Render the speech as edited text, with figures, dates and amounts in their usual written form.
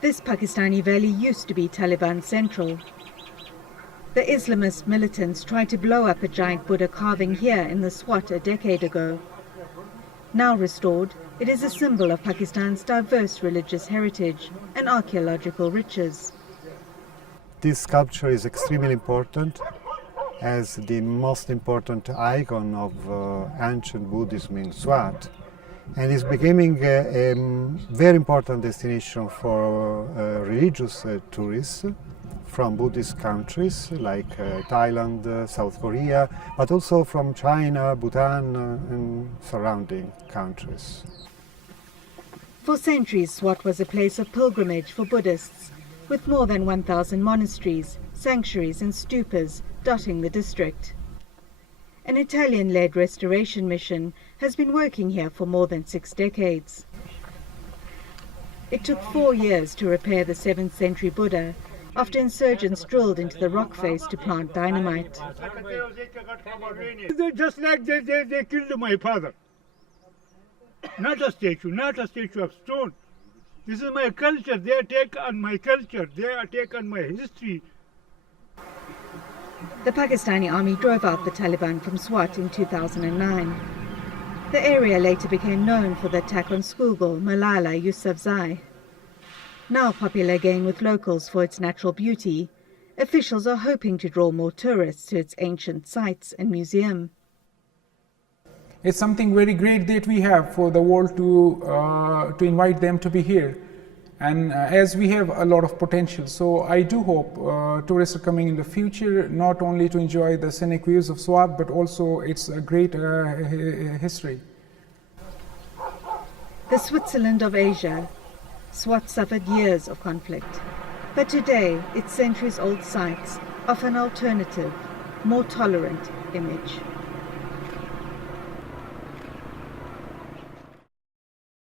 This Pakistani valley used to be Taliban central. The Islamist militants tried to blow up a giant Buddha carving here in the Swat a decade ago. Now restored, it is a symbol of Pakistan's diverse religious heritage and archaeological riches. This sculpture is extremely important as the most important icon of ancient Buddhism in Swat, and is becoming a very important destination for religious tourists from Buddhist countries like Thailand, South Korea, but also from China, Bhutan, and surrounding countries. For centuries, Swat was a place of pilgrimage for Buddhists, with more than 1,000 monasteries, sanctuaries and stupas dotting the district. An Italian-led restoration mission has been working here for more than 6 decades. It took 4 years to repair the 7th century Buddha after insurgents drilled into the rock face to plant dynamite. Just like they killed my father. Not a statue of stone. This is my culture. They attack on my culture. They attack on my history. The Pakistani army drove out the Taliban from Swat in 2009. The area later became known for the attack on schoolgirl Malala Yousafzai. Now popular again with locals for its natural beauty, officials are hoping to draw more tourists to its ancient sites and museum. It's something very great that we have for the world to invite them to be here. And as we have a lot of potential, so I do hope tourists are coming in the future, not only to enjoy the scenic views of Swat, but also its great history. The Switzerland of Asia, Swat suffered years of conflict, but today its centuries-old sites offer an alternative, more tolerant image.